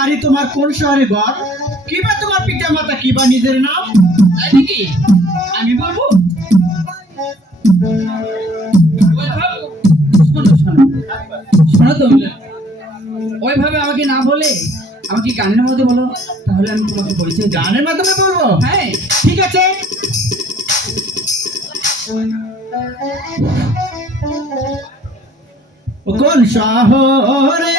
বাড়ি তোমার কোন শহরে ঘর কিবা তোমার পিতা মাতা কিবা নিজের নাম? নাকি? আমি বলব। শোনো তো ওইভাবে আমাকে না বলে আমাকে গানের মধ্যে বলো? তাহলে আমি তোমাকে পরিচয় গানের মাধ্যমে বলব? হ্যাঁ ঠিক আছে। কোন শহরে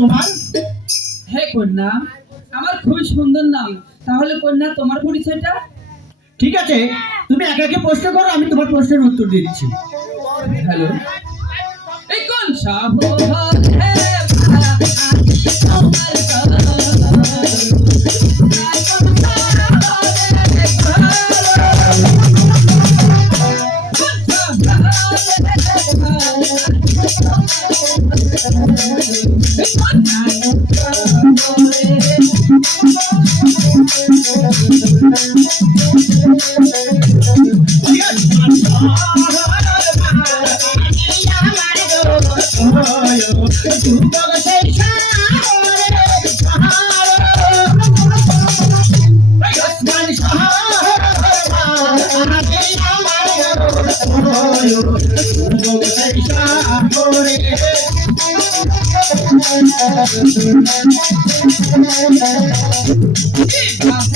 তোমার। হে কন্যা আমার খুবই সুন্দর নাম। তাহলে কন্যা তোমার পরিচয়টা? ঠিক আছে তুমি একে একে প্রশ্ন করো আমি তোমার প্রশ্নের উত্তর দিচ্ছি। হ্যালো। এই কোন Do, do, do.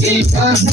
ঠিক না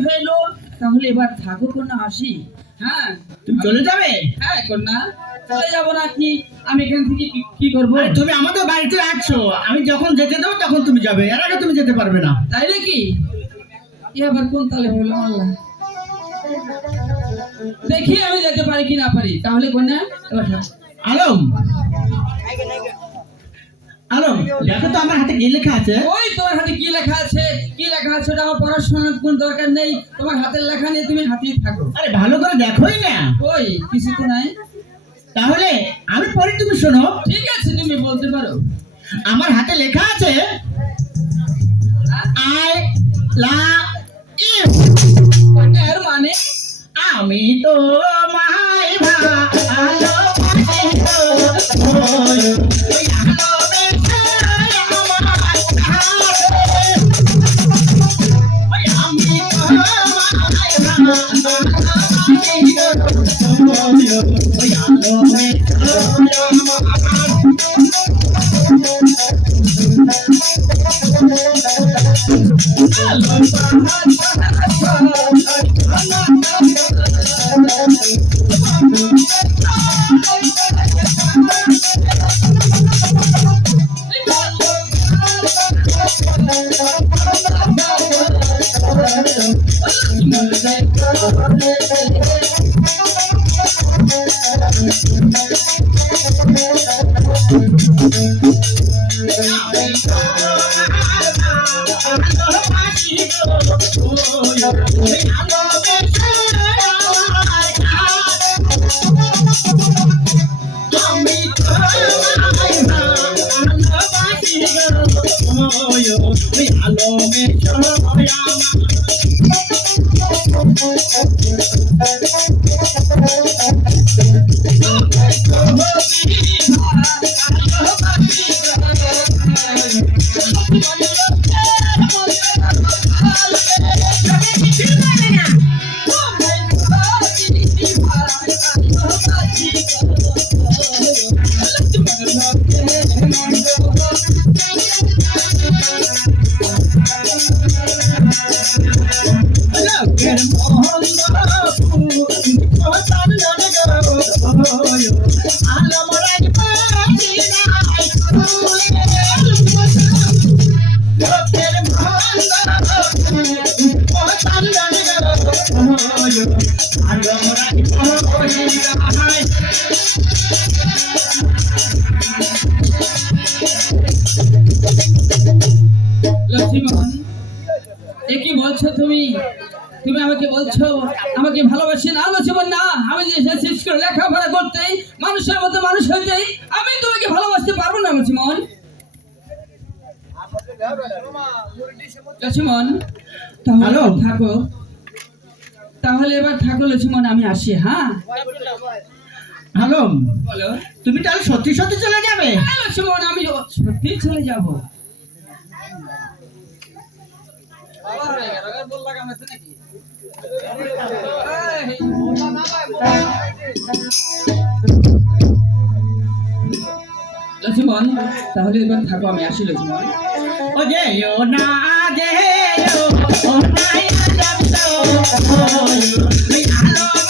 হইল তাহলে এবার থাকো কন্যা আসি। হ্যাঁ? তুমি চলে যাবে? হ্যাঁ কন্যা। চলে যাব না কি? আমি এখান থেকে কি- করব? তুমি আমাদের বাড়িতে আসছো। আমি যখন যেতে দেবো তখন তুমি যাবে। এর আগে তুমি যেতে পারবে না। তাই নাকি? এ আবার কোন তালে হলো? আল্লাহ। দেখি আমি যেতে পারি কি না পারি। তাহলে কন্যা এবার থাক। আলম। আলম দেখো তো আমার হাতে কি লেখা আছে? ওই তোমার হাতে কি লেখা আছে? কি লেখা আছে ওটা আমার পড়াশোনার কোন দরকার নেই। তোমার হাতের লেখা নিয়ে তুমি হাতেই থাকো। আরে ভালো করে দেখোই না। ওই কিছু তো নাই। তাহলে আমি পরে তুমি শোনো। ঠিক আছে তুমি বলতে পারো। আমার হাতে লেখা আছে আই লাভ ইউ এর মানে? আমি তো মাই ভালোবাসি। Thank you. লক্ষ্মীমোহন এ কি বলছো তুমি? তুমি আমাকে বলছো আমাকে ভালোবাসি না লক্ষ্মীমোহন না আমি যে এসেছি স্কুলে লেখাপড়া করতে মানুষের মতো মানুষ হইতে আমি তোমাকে ভালোবাসতে পারব না লক্ষ্মীমোহন লক্ষ্মণ তাহলে। থাকো। তাহলে এবার থাকো লক্ষ্মণ আমি আসি হ্যাঁ? হ্যালো বলো তুমি তাহলে সত্যি সত্যি চলে যাবে হ্যাঁ, লক্ষ্মণ আমি সত্যি চলে যাব লক্ষ্মণ তাহলে এবার থাকো আমি আসি লক্ষ্মণ ও যে ও না যে ও ও আলো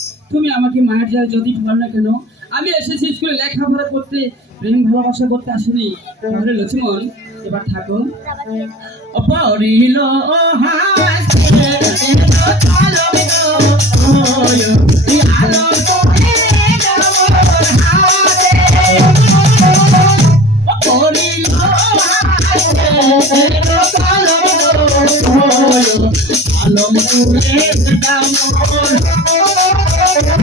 তুমি আমাকে মায়ের জাল যদি বল না কেন, আমি এসেছি স্কুলে লেখাপড়া করতে, প্রেম ভালোবাসা করতে আসিনি। তাহলে লক্ষ্মণ এবার থাকো পড়িল হাসে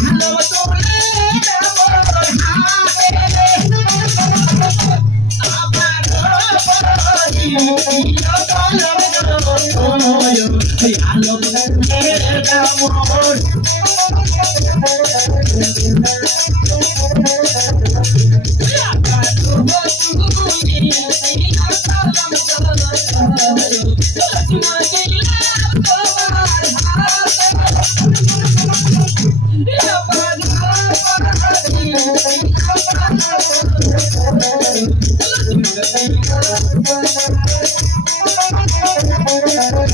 Hello.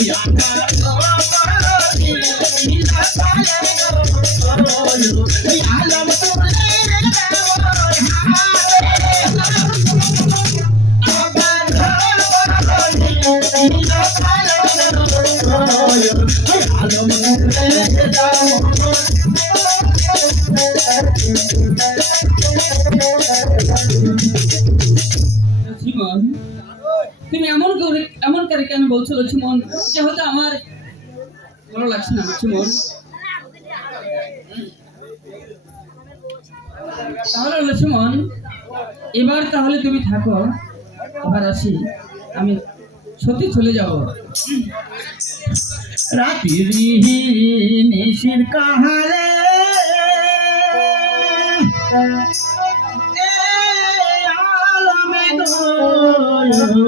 Yeah. লক্ষ্মণ যেহেতু আমার ভালো লাগছে না তাহলে এবার তাহলে তুমি থাকো এবার আসি। আমি সত্যি চলে যাব। গো,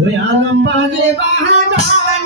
ওই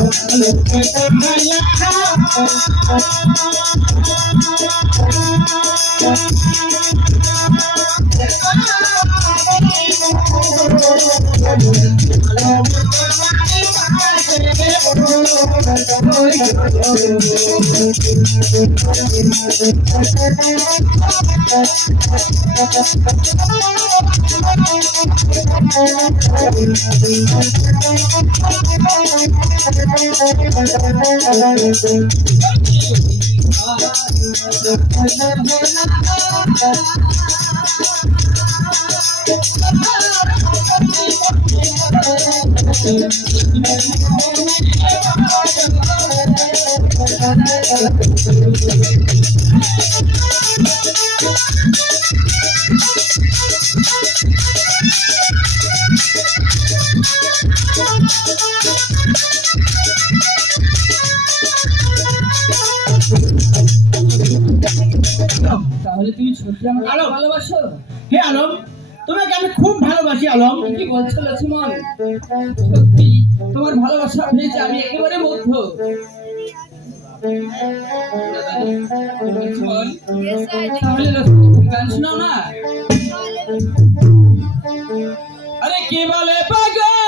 I'm কানে আসিতে তাহলে তুমি আলো। ভালোবাসো হে আলম তোমাকে আমি খুব ভালোবাসি আলম। কি বলছো লক্ষ্মণ সত্যি তোমার ভালোবাসা পেয়েছে আমি একেবারে মুগ্ধ তাহলে গান শোনাও না? আরে কে বলে পাগল?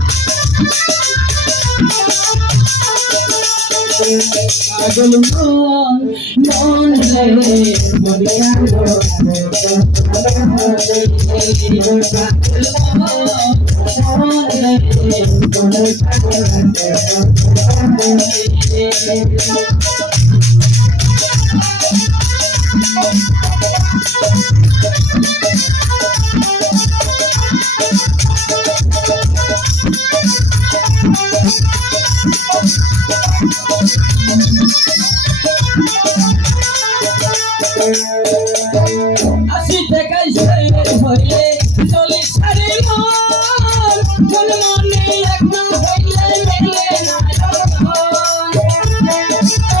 পাগল মন মন রে মন কেন আসি Hey.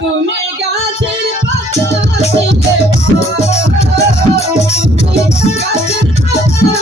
তুমি গাছের পাতা ছিলে তুমি গাছের পাতা